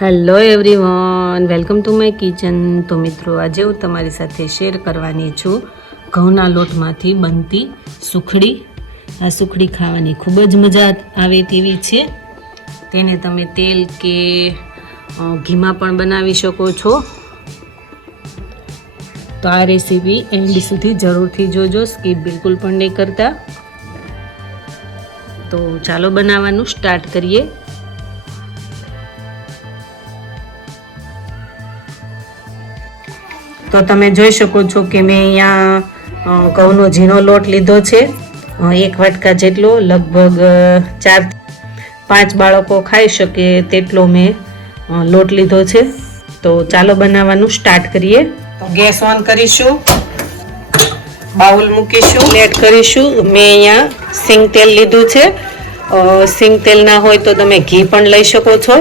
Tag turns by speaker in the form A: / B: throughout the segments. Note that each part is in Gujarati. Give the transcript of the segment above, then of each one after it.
A: Hello everyone welcome to my kitchen તો મિત્રો, આજે હું તમારી સાથે શેર કરવાની છું ઘઉંના લોટમાંથી બનતી સુખડી. આ સુખડી ખાવાની ખૂબ જ મજા આવે તેવી છે. તેને તમે તેલ કે ઘીમાં પણ બનાવી શકો છો. તો આ રેસીપી એન્ડ સુધી જરૂરથી જોજો સ્કીપ બિલકુલ પણ નહીં કરતા. તો ચાલો બનાવવાનું સ્ટાર્ટ કરીએ. તો તમે જોઈ શકો છો કે મેં અહીંયા ઘઉંનો ઝીણો લોટ લીધો છે. એક વાટકા જેટલો લગભગ ચાર પાંચ બાળકો ખાઈ શકે તેટલો મેં લોટ લીધો છે. તો ચાલો બનાવવાનું સ્ટાર્ટ કરીએ. તો ગેસ ઓન કરીશું. બાઉલ મૂકીશું. લેટ કરીશું. મેં અહીંયા સિંગ તેલ લીધું છે. સિંગ તેલ ના હોય તો તમે ઘી પણ લઈ શકો છો.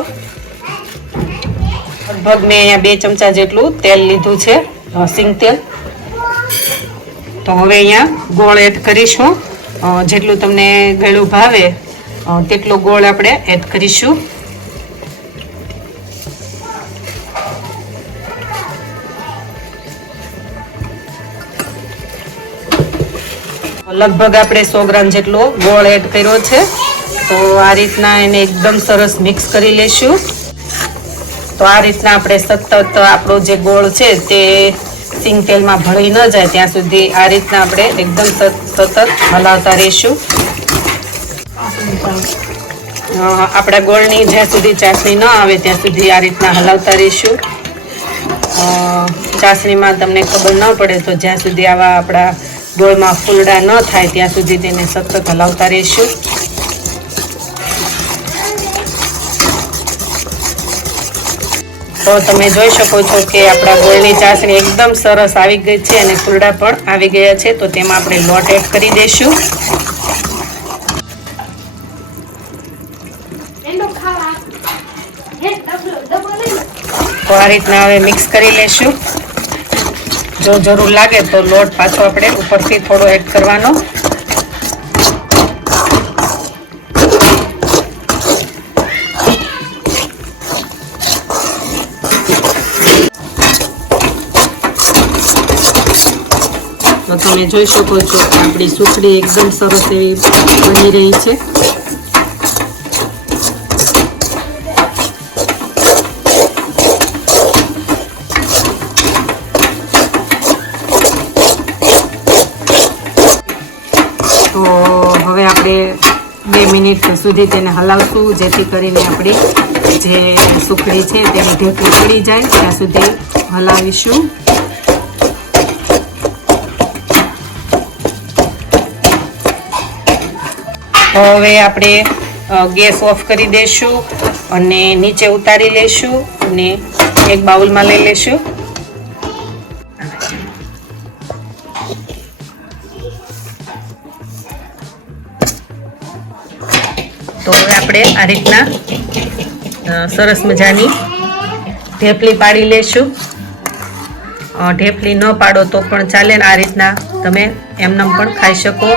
A: લગભગ મેં અહીંયા બે ચમચા જેટલું તેલ લીધું છે. સિંગ તેલ. તો હવે અહીંયા ગોળ એડ કરીશું. જેટલું તમને ગળું ભાવે તેટલો ગોળ આપણે એડ કરીશું. લગભગ આપણે સો ગ્રામ જેટલો ગોળ એડ કર્યો છે. તો આ રીતના એને એકદમ સરસ મિક્સ કરી લેશું. તો આ રીતના આપણે સતત આપણો જે ગોળ છે તે સિંગ તેલમાં ભળી ન જાય, ત્યાં સુધી આ રીતના આપણે એકદમ સત- સતત હલાવતા રહીશું. આપણા ગોળની જ્યાં સુધી ચાસણી ન આવે, ત્યાં સુધી આ રીતના હલાવતા રહીશું. ચાસણીમાં તમને ખબર ન પડે તો જ્યાં સુધી આવા આપણા ગોળમાં ફૂલડા ન થાય, ત્યાં સુધી તેને સતત હલાવતા રહીશું. તો તમે જોઈ શકો છો કે આપણા ગોળની ચાસણી એકદમ સરસ આવી ગઈ છે અને ફૂલડા પણ આવી ગયા છે. તો તેમાં આપણે લોટ એડ કરી દઈશું. તો આ રીતના હવે મિક્સ કરી લેશું. જો જરૂર લાગે તો લોટ પાછો આપણે ઉપરથી થોડો એડ કરવાનો. તો તમે જોઈ શકો છો કે આપણી સુખડી એકદમ સરસ એવી બની રહી છે. તો હવે આપણે બે મિનિટ સુધી તેને હલાવશું, જેથી કરીને આપણી જે સુખડી છે તેની ઢેકડી પડી જાય, ત્યાં સુધી હલાવીશું. હવે આપણે ગેસ ઓફ કરી દઈશું અને નીચે ઉતારી લઈશું અને એક બાઉલમાં લઈ લઈશું તો હવે આપણે આ રીતના સરસ મજાની ઢેપલી પાડી લેશું. ઢેપલી ન પાડો તો પણ ચાલે આ રીતના તમે એમનેમ પણ ખાઈ શકો.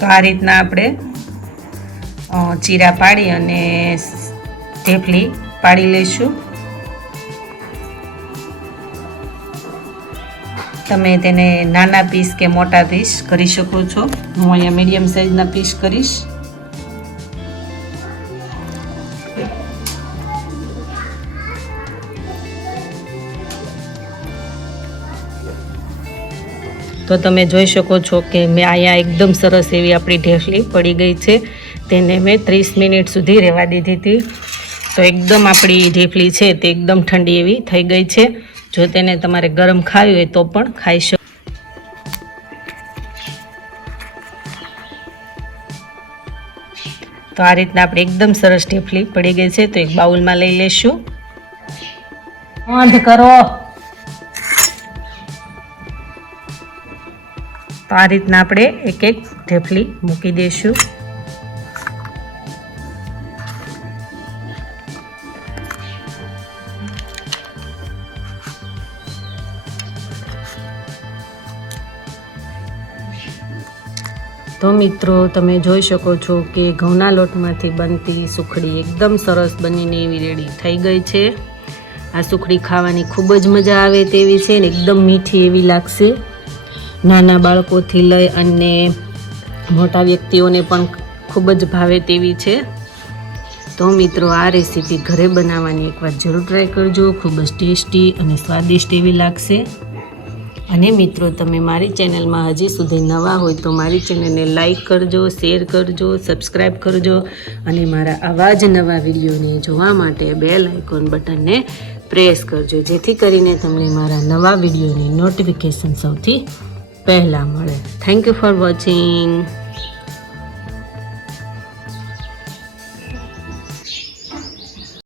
A: તો આ રીતના આપણે ચીરા પાડી અને ઢેફલી પાડી લઈશું. તમે તેને નાના પીસ કે મોટા પીસ કરી શકો છો. હું અહીંયા મીડિયમ સાઇઝના પીસ કરીશ. તો તમે જોઈ શકો છો કે મેં અહીંયા એકદમ સરસ એવી આપણી ઢેફલી પડી ગઈ છે. તેને મેં ત્રીસ મિનિટ સુધી રહેવા દીધી હતી. તો એકદમ આપણી ઢેફલી છે તે એકદમ ઠંડી એવી થઈ ગઈ છે. જો તેને તમારે ગરમ ખાવી હોય તો પણ ખાઈ શકો તો આ રીતના આપણે એકદમ સરસ ઢેફલી પડી ગઈ છે. તો એક બાઉલમાં લઈ લેશું. બંધ કરો. તો આ રીતના આપણે એક એક ઢેફલી મૂકી દઈશું. તો મિત્રો, તમે જોઈ શકો છો કે ઘઉંના લોટમાંથી બનતી સુખડી એકદમ સરસ બનીને એવી રેડી થઈ ગઈ છે. આ સુખડી ખાવાની ખૂબ જ મજા આવે તેવી છે ને એકદમ મીઠી એવી લાગશે. નાના બાળકોથી લઈ અને મોટા વ્યક્તિઓને પણ ખૂબ જ ભાવે તેવી છે. તો મિત્રો, આ રેસીપી ઘરે બનાવવાની એકવાર જરૂર ટ્રાય કરજો. ખૂબ જ ટેસ્ટી અને સ્વાદિષ્ટ એવી લાગશે. અને મિત્રો, તમે મારી ચેનલમાં હજી સુધી નવા હોય તો મારી ચેનલને લાઈક કરજો શેર કરજો સબસ્ક્રાઈબ કરજો અને મારા આવા જ નવા વિડીયોને જોવા માટે બેલ આઇકોન બટનને પ્રેસ કરજો. જેથી કરીને તમને મારા નવા વિડીયોની નોટિફિકેશન સૌથી પહેલાં મળે. Thank you for watching